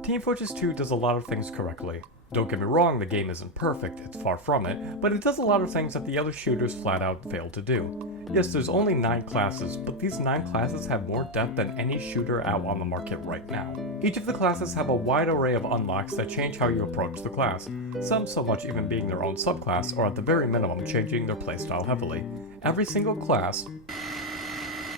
Team Fortress 2 does a lot of things correctly. Don't get me wrong, the game isn't perfect, it's far from it, but it does a lot of things that the other shooters flat out fail to do. Yes, there's only 9 classes, but these 9 classes have more depth than any shooter out on the market right now. Each of the classes have a wide array of unlocks that change how you approach the class, some so much even being their own subclass or at the very minimum changing their playstyle heavily. Every single class,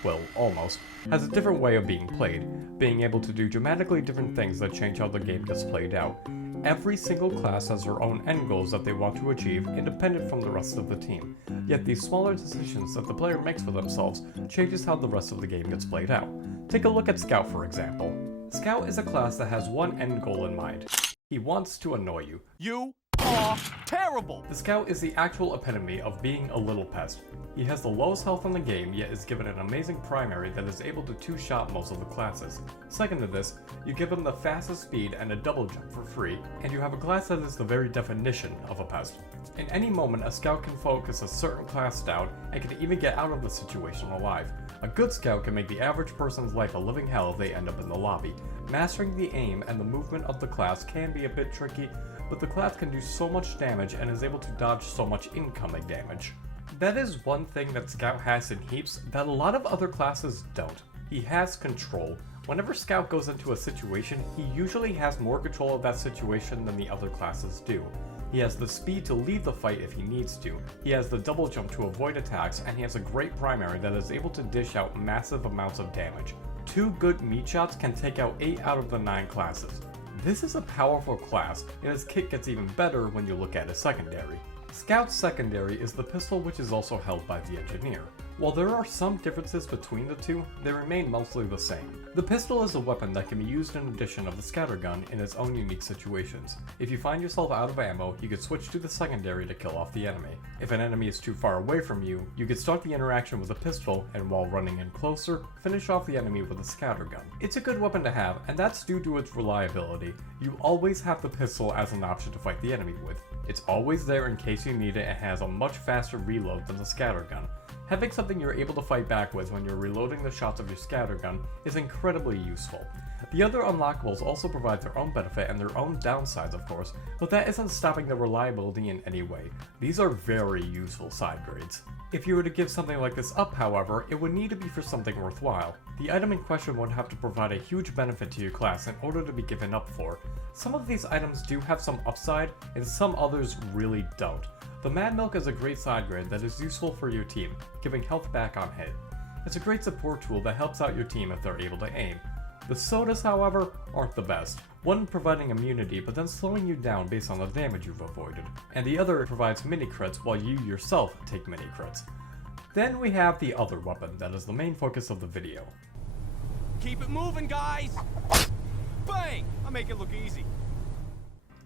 well, almost, has a different way of being played, being able to do dramatically different things that change how the game gets played out. Every single class has their own end goals that they want to achieve, independent from the rest of the team. Yet these smaller decisions that the player makes for themselves changes how the rest of the game gets played out. Take a look at Scout for example. Scout is a class that has one end goal in mind. He wants to annoy you. You are terrible! The Scout is the actual epitome of being a little pest. He has the lowest health in the game, yet is given an amazing primary that is able to two-shot most of the classes. Second to this, you give him the fastest speed and a double jump for free, and you have a class that is the very definition of a pest. In any moment, a Scout can focus a certain class down and can even get out of the situation alive. A good Scout can make the average person's life a living hell if they end up in the lobby. Mastering the aim and the movement of the class can be a bit tricky, but the class can do so much damage and is able to dodge so much incoming damage. That is one thing that Scout has in heaps that a lot of other classes don't. He has control. Whenever Scout goes into a situation, he usually has more control of that situation than the other classes do. He has the speed to leave the fight if he needs to, he has the double jump to avoid attacks, and he has a great primary that is able to dish out massive amounts of damage. 2 good meat shots can take out 8 out of the 9 classes. This is a powerful class, and his kit gets even better when you look at his secondary. Scout's secondary is the pistol, which is also held by the engineer. While there are some differences between the two, they remain mostly the same. The pistol is a weapon that can be used in addition of the scattergun in its own unique situations. If you find yourself out of ammo, you can switch to the secondary to kill off the enemy. If an enemy is too far away from you, you can start the interaction with a pistol, and while running in closer, finish off the enemy with a scattergun. It's a good weapon to have, and that's due to its reliability. You always have the pistol as an option to fight the enemy with. It's always there in case you need it and has a much faster reload than the scattergun. Having something you're able to fight back with when you're reloading the shots of your scattergun is incredibly useful. The other unlockables also provide their own benefit and their own downsides of course, but that isn't stopping the reliability in any way. These are very useful side grades. If you were to give something like this up however, it would need to be for something worthwhile. The item in question would have to provide a huge benefit to your class in order to be given up for. Some of these items do have some upside, and some others really don't. The Mad Milk is a great side grade that is useful for your team, giving health back on hit. It's a great support tool that helps out your team if they're able to aim. The sodas, however, aren't the best. One providing immunity but then slowing you down based on the damage you've avoided, and the other provides mini crits while you yourself take mini crits. Then we have the other weapon that is the main focus of the video. Keep it moving, guys! Bang! I'll make it look easy.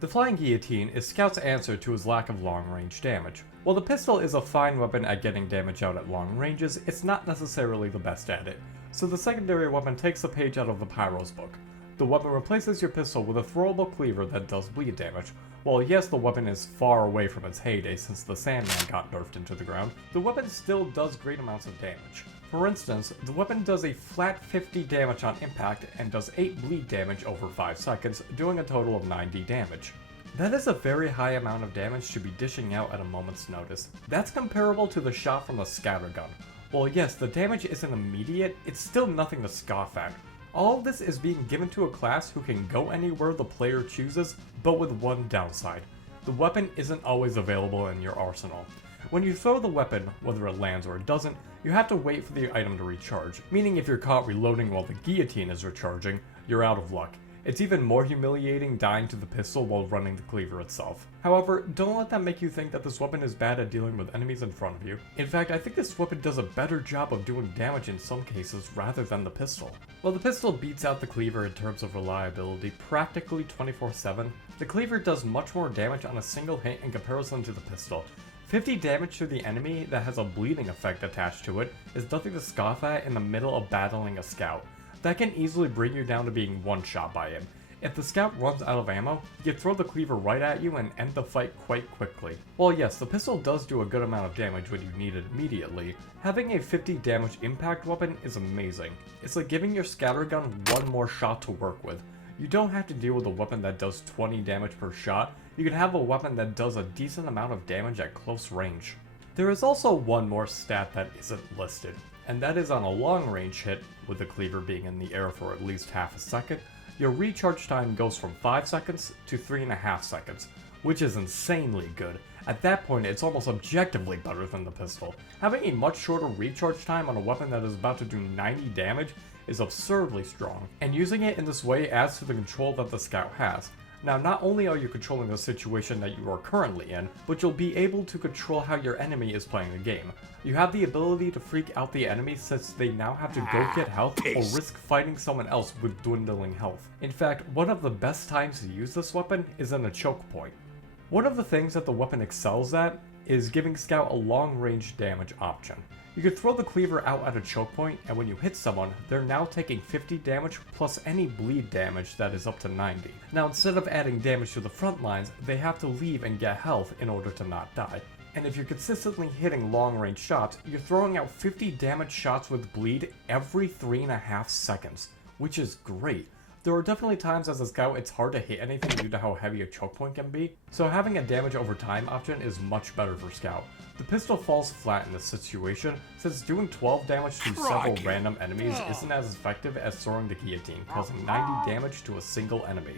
The Flying Guillotine is Scout's answer to his lack of long-range damage. While the pistol is a fine weapon at getting damage out at long ranges, it's not necessarily the best at it, so the secondary weapon takes a page out of the Pyro's book. The weapon replaces your pistol with a throwable cleaver that does bleed damage. While yes, the weapon is far away from its heyday since the Sandman got nerfed into the ground, the weapon still does great amounts of damage. For instance, the weapon does a flat 50 damage on impact and does 8 bleed damage over 5 seconds, doing a total of 90 damage. That is a very high amount of damage to be dishing out at a moment's notice. That's comparable to the shot from the scattergun. While yes, the damage isn't immediate, it's still nothing to scoff at. All of this is being given to a class who can go anywhere the player chooses, but with one downside. The weapon isn't always available in your arsenal. When you throw the weapon, whether it lands or it doesn't, you have to wait for the item to recharge, meaning if you're caught reloading while the guillotine is recharging, you're out of luck. It's even more humiliating dying to the pistol while running the cleaver itself. However, don't let that make you think that this weapon is bad at dealing with enemies in front of you. In fact, I think this weapon does a better job of doing damage in some cases rather than the pistol. While the pistol beats out the cleaver in terms of reliability practically 24/7, the cleaver does much more damage on a single hit in comparison to the pistol. 50 damage to the enemy that has a bleeding effect attached to it is nothing to scoff at in the middle of battling a scout. That can easily bring you down to being one-shot by him. If the scout runs out of ammo, you can throw the cleaver right at you and end the fight quite quickly. While yes, the pistol does do a good amount of damage when you need it immediately, having a 50 damage impact weapon is amazing. It's like giving your scattergun one more shot to work with. You don't have to deal with a weapon that does 20 damage per shot, you can have a weapon that does a decent amount of damage at close range. There is also one more stat that isn't listed, and that is on a long range hit, with the cleaver being in the air for at least half a second, your recharge time goes from 5 seconds to 3.5 seconds, which is insanely good. At that point, it's almost objectively better than the pistol. Having a much shorter recharge time on a weapon that is about to do 90 damage is absurdly strong, and using it in this way adds to the control that the Scout has. Now, not only are you controlling the situation that you are currently in, but you'll be able to control how your enemy is playing the game. You have the ability to freak out the enemy since they now have to go get health or risk fighting someone else with dwindling health. In fact, one of the best times to use this weapon is in a choke point. One of the things that the weapon excels at is giving Scout a long-range damage option. You can throw the cleaver out at a choke point, and when you hit someone, they're now taking 50 damage plus any bleed damage that is up to 90. Now, instead of adding damage to the front lines, they have to leave and get health in order to not die. And if you're consistently hitting long-range shots, you're throwing out 50 damage shots with bleed every 3.5 seconds, which is great. There are definitely times as a Scout it's hard to hit anything due to how heavy a choke point can be, so having a damage over time option is much better for Scout. The pistol falls flat in this situation, since doing 12 damage to several random enemies isn't as effective as throwing the Guillotine, causing 90 damage to a single enemy.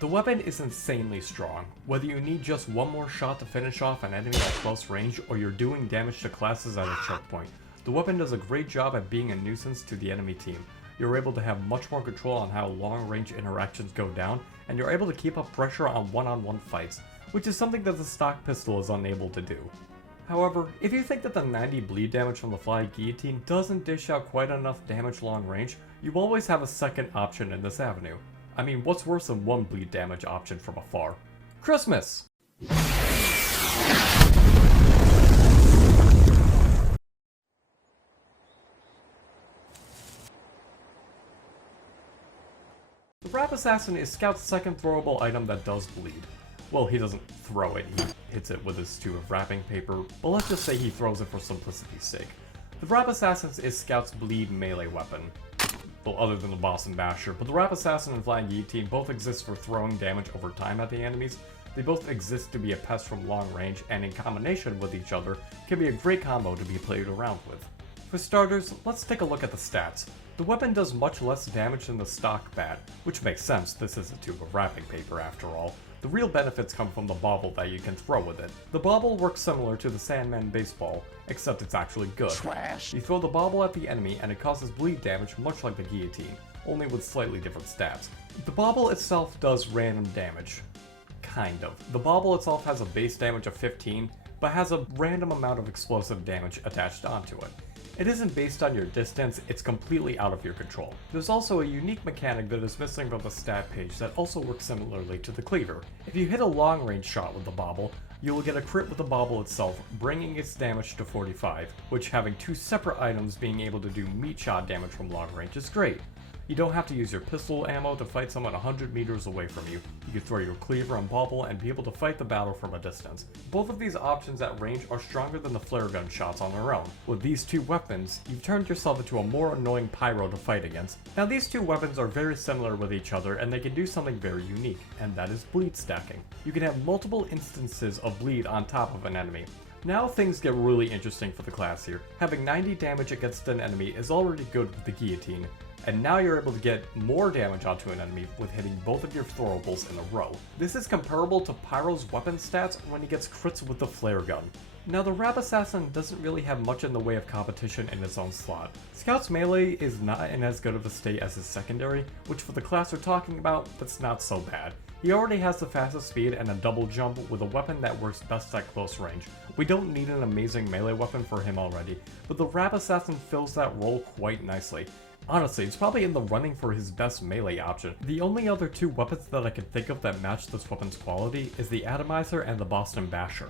The weapon is insanely strong. Whether you need just one more shot to finish off an enemy at close range, or you're doing damage to classes at a choke point, the weapon does a great job at being a nuisance to the enemy team. You're able to have much more control on how long-range interactions go down, and you're able to keep up pressure on one-on-one fights, which is something that the stock pistol is unable to do. However, if you think that the 90 bleed damage from the Fly Guillotine doesn't dish out quite enough damage long range, you always have a second option in this avenue. I mean, what's worse than one bleed damage option from afar? Christmas! The Wrap Assassin is Scout's second throwable item that does bleed. Well, he doesn't throw it, he hits it with his tube of wrapping paper, but let's just say he throws it for simplicity's sake. The Wrap Assassin is Scout's bleed melee weapon. Well, other than the Boston Basher, but the Wrap Assassin and Flying Guillotine both exist for throwing damage over time at the enemies. They both exist to be a pest from long range, and in combination with each other, can be a great combo to be played around with. For starters, let's take a look at the stats. The weapon does much less damage than the stock bat, which makes sense, this is a tube of wrapping paper after all. The real benefits come from the bauble that you can throw with it. The bauble works similar to the Sandman baseball, except it's actually good. Trash. You throw the bauble at the enemy and it causes bleed damage much like the Guillotine, only with slightly different stats. The bauble itself does random damage. Kind of. The bauble itself has a base damage of 15, but has a random amount of explosive damage attached onto it. It isn't based on your distance, it's completely out of your control. There's also a unique mechanic that is missing from the stat page that also works similarly to the cleaver. If you hit a long range shot with the bauble, you will get a crit with the bauble itself, bringing its damage to 45, which having two separate items being able to do meat shot damage from long range is great. You don't have to use your pistol ammo to fight someone 100 meters away from you. You can throw your cleaver and bauble and be able to fight the battle from a distance. Both of these options at range are stronger than the flare gun shots on their own. With these two weapons, you've turned yourself into a more annoying pyro to fight against. Now these two weapons are very similar with each other and they can do something very unique, and that is bleed stacking. You can have multiple instances of bleed on top of an enemy. Now things get really interesting for the class here. Having 90 damage against an enemy is already good with the Guillotine, and now you're able to get more damage onto an enemy with hitting both of your throwables in a row. This is comparable to Pyro's weapon stats when he gets crits with the flare gun. Now the Wrap Assassin doesn't really have much in the way of competition in its own slot. Scout's melee is not in as good of a state as his secondary, which for the class we're talking about, that's not so bad. He already has the fastest speed and a double jump with a weapon that works best at close range. We don't need an amazing melee weapon for him already, but the Wrap Assassin fills that role quite nicely. Honestly, it's probably in the running for his best melee option. The only other two weapons that I can think of that match this weapon's quality is the Atomizer and the Boston Basher.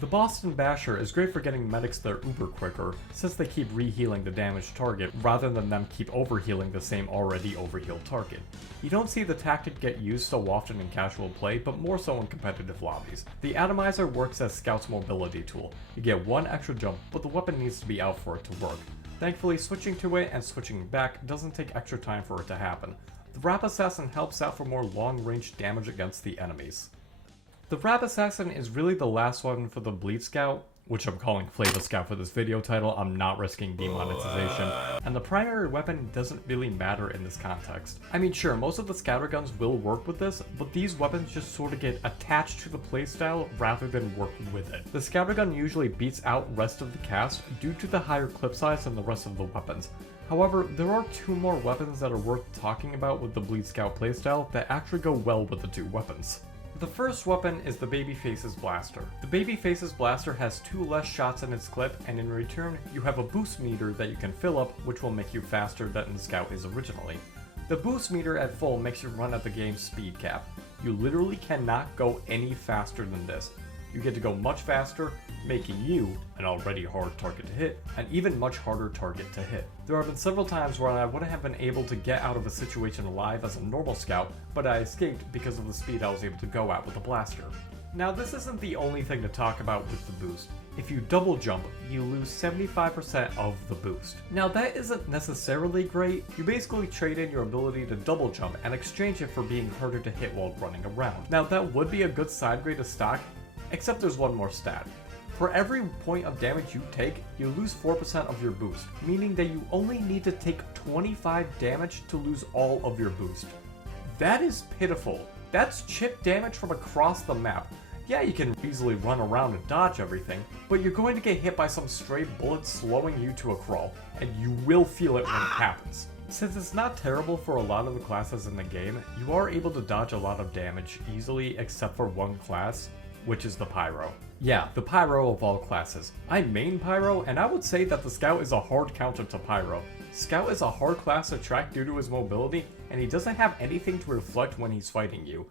The Boston Basher is great for getting medics there uber quicker, since they keep re-healing the damaged target rather than them keep overhealing the same already overhealed target. You don't see the tactic get used so often in casual play, but more so in competitive lobbies. The Atomizer works as Scout's mobility tool. You get one extra jump, but the weapon needs to be out for it to work. Thankfully, switching to it and switching back doesn't take extra time for it to happen. The Rap Assassin helps out for more long-range damage against the enemies. The Rap Assassin is really the last one for the Bleed Scout, which I'm calling Flava Scout for this video title. I'm not risking demonetization. And the primary weapon doesn't really matter in this context. I mean, sure, most of the scatter guns will work with this, but these weapons just sort of get attached to the playstyle rather than working with it. The scatter gun usually beats out rest of the cast due to the higher clip size than the rest of the weapons. However, there are two more weapons that are worth talking about with the Bleed Scout playstyle that actually go well with the two weapons. The first weapon is the Babyface's Blaster. The Babyface's Blaster has 2 less shots in its clip, and in return, you have a boost meter that you can fill up, which will make you faster than the Scout is originally. The boost meter at full makes you run at the game's speed cap. You literally cannot go any faster than this. You get to go much faster, making you, an already hard target to hit, an even much harder target to hit. There have been several times where I wouldn't have been able to get out of a situation alive as a normal scout, but I escaped because of the speed I was able to go at with the blaster. Now this isn't the only thing to talk about with the boost. If you double jump, you lose 75% of the boost. Now that isn't necessarily great. You basically trade in your ability to double jump and exchange it for being harder to hit while running around. Now that would be a good side grade to stock, except there's one more stat. For every point of damage you take, you lose 4% of your boost, meaning that you only need to take 25 damage to lose all of your boost. That is pitiful. That's chip damage from across the map. Yeah, you can easily run around and dodge everything, but you're going to get hit by some stray bullet slowing you to a crawl, and you will feel it when it happens. Since it's not terrible for a lot of the classes in the game, you are able to dodge a lot of damage easily except for one class, which is the Pyro. Yeah, the Pyro of all classes. I main Pyro, and I would say that the Scout is a hard counter to Pyro. Scout is a hard class to track due to his mobility, and he doesn't have anything to reflect when he's fighting you.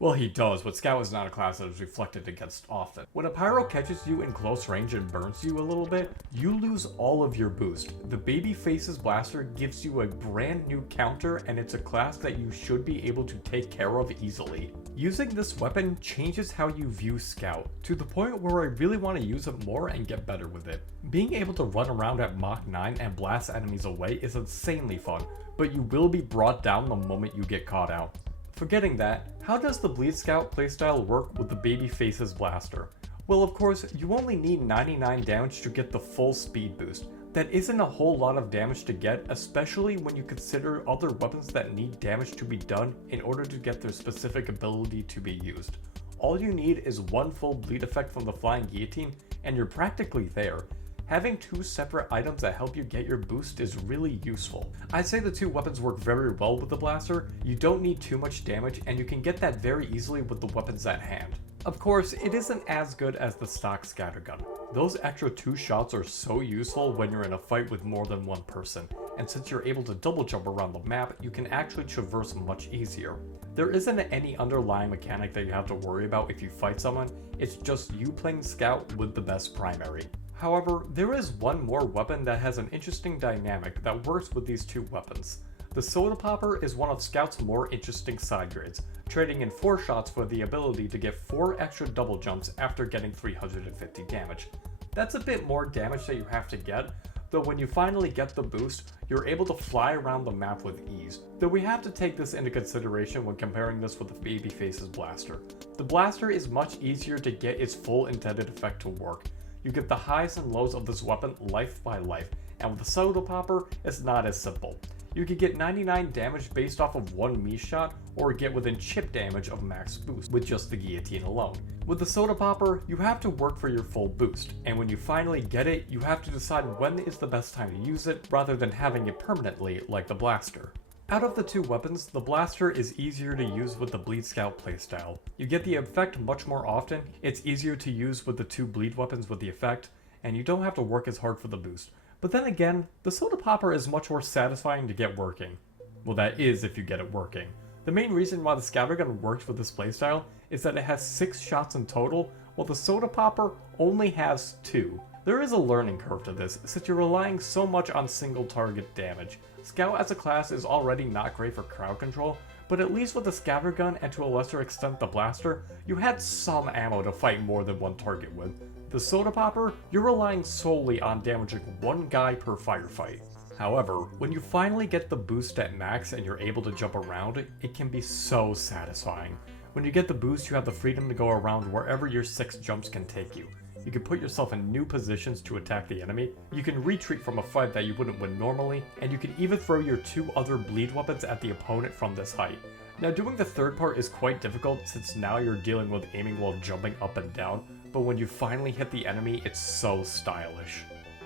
Well, he does, but Scout is not a class that is reflected against often. When a Pyro catches you in close range and burns you a little bit, you lose all of your boost. The Babyface's Blaster gives you a brand new counter, and it's a class that you should be able to take care of easily. Using this weapon changes how you view Scout, to the point where I really want to use it more and get better with it. Being able to run around at Mach 9 and blast enemies away is insanely fun, but you will be brought down the moment you get caught out. Forgetting that, how does the Bleed Scout playstyle work with the Babyface's Blaster? Well, of course, you only need 99 damage to get the full speed boost. That isn't a whole lot of damage to get, especially when you consider other weapons that need damage to be done in order to get their specific ability to be used. All you need is one full bleed effect from the Flying Guillotine, and you're practically there. Having 2 separate items that help you get your boost is really useful. I'd say the 2 weapons work very well with the blaster. You don't need too much damage, and you can get that very easily with the weapons at hand. Of course, it isn't as good as the stock scattergun. Those extra 2 shots are so useful when you're in a fight with more than one person, and since you're able to double jump around the map, you can actually traverse much easier. There isn't any underlying mechanic that you have to worry about if you fight someone, it's just you playing Scout with the best primary. However, there is one more weapon that has an interesting dynamic that works with these 2 weapons. The Soda Popper is one of Scout's more interesting side grades, trading in 4 shots for the ability to get 4 extra double jumps after getting 350 damage. That's a bit more damage that you have to get, though when you finally get the boost, you're able to fly around the map with ease. Though we have to take this into consideration when comparing this with the Babyface's Blaster. The Blaster is much easier to get its full intended effect to work. You get the highs and lows of this weapon life by life, and with the Soda Popper, it's not as simple. You can get 99 damage based off of 1 me shot, or get within chip damage of max boost with just the Guillotine alone. With the Soda Popper, you have to work for your full boost, and when you finally get it, you have to decide when is the best time to use it, rather than having it permanently like the Blaster. Out of the 2 weapons, the Blaster is easier to use with the Bleed Scout playstyle. You get the effect much more often, it's easier to use with the 2 bleed weapons with the effect, and you don't have to work as hard for the boost. But then again, the Soda Popper is much more satisfying to get working. Well, that is if you get it working. The main reason why the Scattergun works with this playstyle is that it has 6 shots in total, while the Soda Popper only has 2. There is a learning curve to this, since you're relying so much on single target damage. Scout as a class is already not great for crowd control, but at least with the Scattergun and to a lesser extent the Blaster, you had some ammo to fight more than one target with. The Soda Popper, you're relying solely on damaging one guy per firefight. However, when you finally get the boost at max and you're able to jump around, it can be so satisfying. When you get the boost, you have the freedom to go around wherever your 6 jumps can take you. You can put yourself in new positions to attack the enemy, you can retreat from a fight that you wouldn't win normally, and you can even throw your 2 other bleed weapons at the opponent from this height. Now doing the third part is quite difficult since now you're dealing with aiming while jumping up and down, but when you finally hit the enemy, it's so stylish.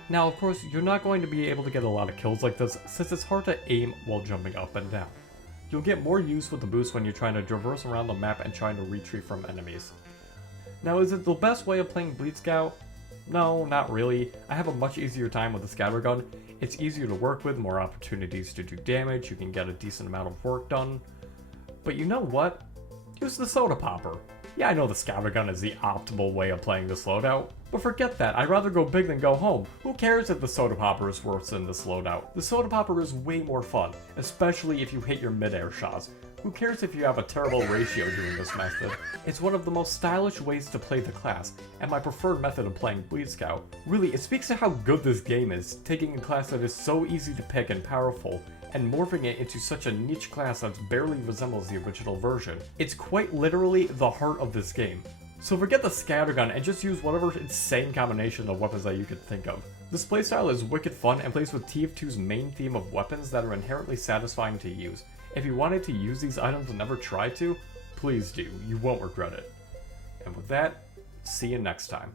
Now of course, you're not going to be able to get a lot of kills like this since it's hard to aim while jumping up and down. You'll get more use with the boost when you're trying to traverse around the map and trying to retreat from enemies. Now is it the best way of playing Bleed Scout? No, not really. I have a much easier time with the scattergun. It's easier to work with, more opportunities to do damage, you can get a decent amount of work done. But you know what? Use the soda popper. Yeah, I know the scattergun is the optimal way of playing this loadout, but forget that, I'd rather go big than go home. Who cares if the soda popper is worse than this loadout? The soda popper is way more fun, especially if you hit your mid-air shots. Who cares if you have a terrible ratio doing this method? It's one of the most stylish ways to play the class, and my preferred method of playing Bleed Scout. Really, it speaks to how good this game is, taking a class that is so easy to pick and powerful, and morphing it into such a niche class that barely resembles the original version. It's quite literally the heart of this game. So forget the scattergun and just use whatever insane combination of weapons that you could think of. This playstyle is wicked fun and plays with TF2's main theme of weapons that are inherently satisfying to use. If you wanted to use these items and never tried to, please do, you won't regret it. And with that, see you next time.